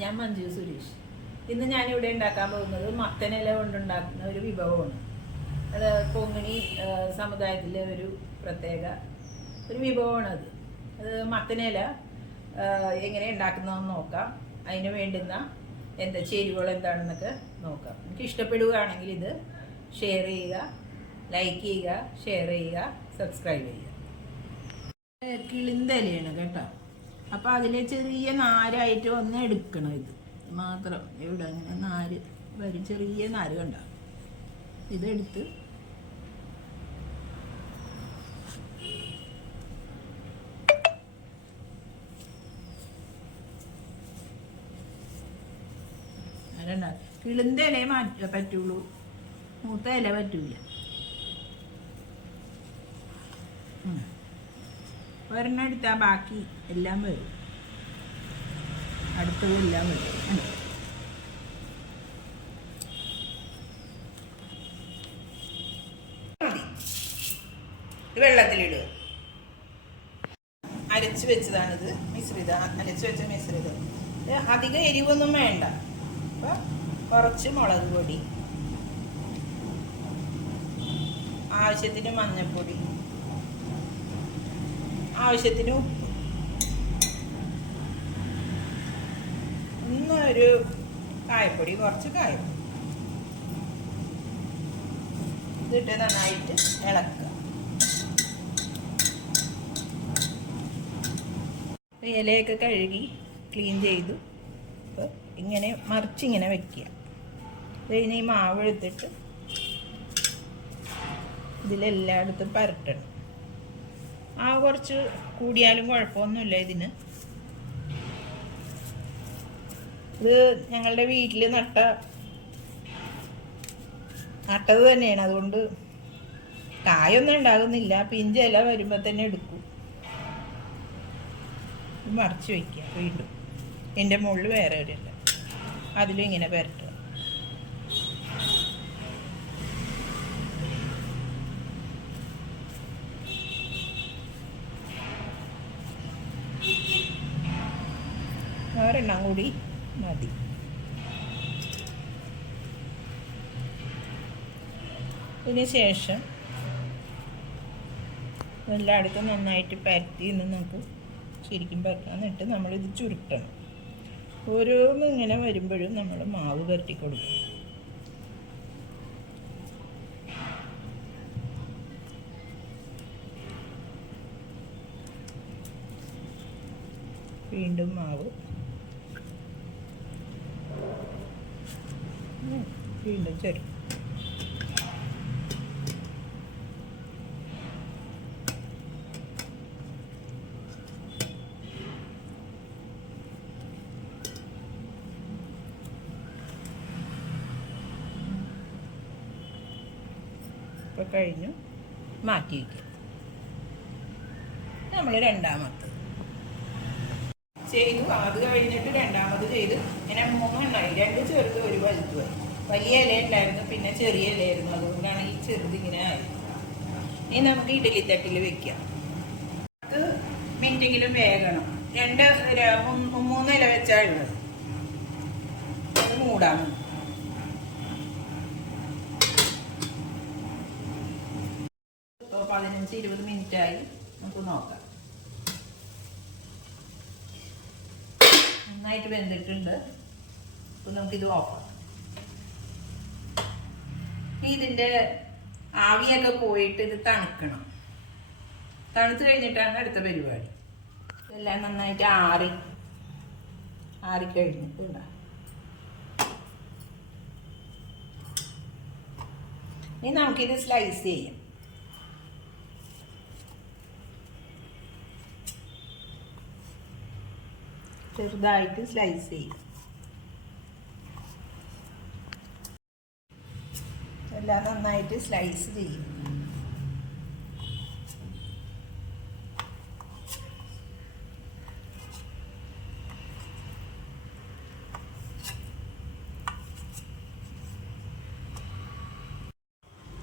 ഞാൻ മഞ്ജു സുരേഷ്. ഇന്ന് ഞാനിവിടെ ഉണ്ടാക്കാൻ പോകുന്നത് മത്തനില കൊണ്ടുണ്ടാക്കുന്ന ഒരു വിഭവമാണ്. അത് കൊങ്ങിണി സമുദായത്തിലെ ഒരു പ്രത്യേക ഒരു വിഭവമാണ് അത്. അത് മത്തനില എങ്ങനെ ഉണ്ടാക്കുന്നതെന്ന് നോക്കാം. അതിന് വേണ്ടുന്ന എന്താ ചേരുവകൾ എന്താണെന്നൊക്കെ നോക്കാം. എനിക്ക് ഇഷ്ടപ്പെടുകയാണെങ്കിൽ ഇത് ഷെയർ ചെയ്യുക ലൈക്ക് ചെയ്യുക ഷെയർ ചെയ്യുക സബ്സ്ക്രൈബ് ചെയ്യുക. കിളിന്തലയാണ് കേട്ടോ. അപ്പോൾ അതിൽ ചെറിയ നാരായിട്ട് ഒന്ന് എടുക്കണം ഇത്. മാത്രം ഇവിടെ അങ്ങനെ നാര് വരും ചെറിയ നാര് കണ്ട. ഇതെടുത്ത് അരണ്ട കിളിന്ത ഇലയെ മാറ്റ പറ്റുള്ളൂ. മൂത്ത ഇല പറ്റൂല. ഒരെണ്ണം എടുത്താൽ ബാക്കി എല്ലാം വരും. അടുത്തത് എല്ലാം വരും. ഇത് വെള്ളത്തിലിടുക. അരച്ച് വെച്ചതാണിത് മിശ്രിത. അരച്ച് വെച്ച മിശ്രിതം. അധികം എരിവൊന്നും വേണ്ട. അപ്പൊ കുറച്ച് മുളക് പൊടി. ആവശ്യത്തിന് മഞ്ഞൾപ്പൊടി. ആവശ്യത്തിന് ഉപ്പ്. ഒരു കായപ്പൊടി കുറച്ച് കായപ്പൊടി. ഇതിട്ട് നന്നായിട്ട് ഇളക്കുക. ഇലയൊക്കെ കഴുകി ക്ലീൻ ചെയ്തു. അപ്പോൾ ഇങ്ങനെ മറിച്ചിങ്ങനെ വെക്കുക. കഴിഞ്ഞ് ഈ മാവ് എടുത്തിട്ട് ഇതിലെല്ലായിടത്തും പരട്ടണം ആ കുറച്ച് കൂടിയാലും കുഴപ്പമൊന്നുമില്ല ഇതിന്. ഇത് ഞങ്ങളുടെ വീട്ടിൽ നട്ട നട്ടത് തന്നെയാണ്. അതുകൊണ്ട് കായൊന്നും ഉണ്ടാകുന്നില്ല. പിഞ്ചില വരുമ്പോൾ തന്നെ എടുക്കും. മറച്ചു വയ്ക്കുക വീണ്ടും. എന്റെ മുകളിൽ വേറെ ഒരു അതിലും ഇങ്ങനെ പുരട്ടുക ഒരെണ്ണം കൂടി മതി. ഇതിനുശേഷം എല്ലായിടത്തും നന്നായിട്ട് പരത്തി നിന്ന് നമുക്ക് ശരിക്കും പരത്താന്നിട്ട് നമ്മളിത് ചുരുട്ടണം. ഓരോന്നും ഇങ്ങനെ വരുമ്പോഴും നമ്മൾ മാവ് പരട്ടി കൊടുക്കും. വീണ്ടും മാവ് വീണ്ടും ചേരും. ഇപ്പൊ കഴിഞ്ഞു. മാറ്റി വയ്ക്കും നമ്മൾ രണ്ടാമത്തെ. ചെയ്തു. അത് കഴിഞ്ഞിട്ട് രണ്ടാമത് ചെയ്ത്. ഇങ്ങനെ മൂന്നെണ്ണമായി രണ്ട് ചേർത്ത് ഒരു വലുതുമായി. വലിയ ഇല ഉണ്ടായിരുന്നു പിന്നെ ചെറിയ ഇലയായിരുന്നു. അതുകൊണ്ടാണ് ഈ ചെറുതിങ്ങനെ ആയത്. ഇനി നമുക്ക് ഇഡലി തട്ടിൽ വെക്കാം. അത് മിനിറ്റെങ്കിലും വേഗണം രണ്ട് മൂന്ന് ഇല ഉള്ളത്. അത് മൂടാം. ഇപ്പോൾ പതിനഞ്ച് ഇരുപത് മിനിറ്റായി നമുക്ക് നോക്കാം. നന്നായിട്ട് വെന്തിട്ടുണ്ട്. അപ്പോൾ നമുക്കിത് ഓഫാക്കാം ഇതിന്റെ ആവിയൊക്കെ പോയിട്ട് ഇത് തണുക്കണം. തണുത്ത് കഴിഞ്ഞിട്ടാണ് അടുത്ത പരിപാടി. ഇതെല്ലാം നന്നായിട്ട് ആറി ആറിക്കഴിഞ്ഞിട്ടുണ്ട ഇനി നമുക്കിത് സ്ലൈസ് ചെയ്യാം. ചെറുതായിട്ട് സ്ലൈസ് ചെയ്യും. എല്ലാം നന്നായിട്ട് സ്ലൈസ് ചെയ്യും.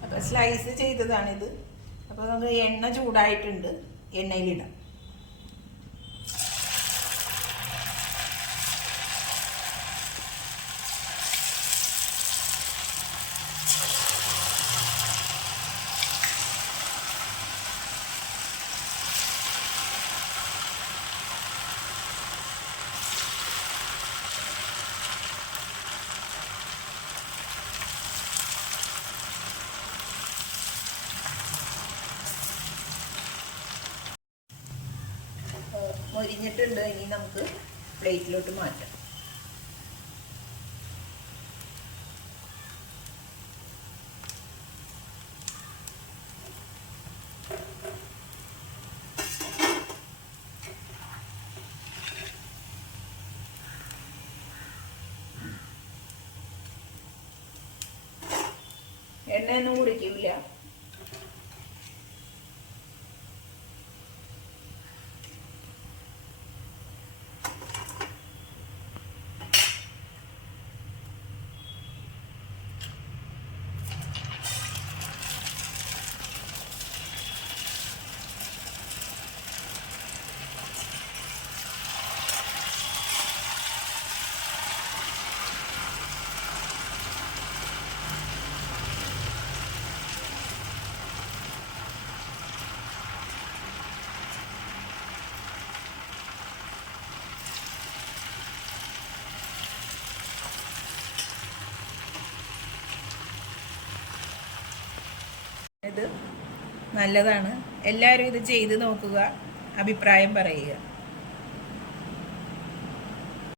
അപ്പൊ സ്ലൈസ് ചെയ്തതാണിത്. അപ്പോൾ നമുക്ക് എണ്ണ ചൂടായിട്ടുണ്ട് എണ്ണയിലിടാം. മൊരിഞ്ഞിട്ടുണ്ട് ഇനി നമുക്ക് പ്ലേറ്റിലോട്ട് മാറ്റാം. എണ്ണയൊന്നും കുടിക്കില്ല. ഇത് നല്ലതാണ്. എല്ലാവരും ഇത് ചെയ്ത് നോക്കുക. അഭിപ്രായം പറയുക.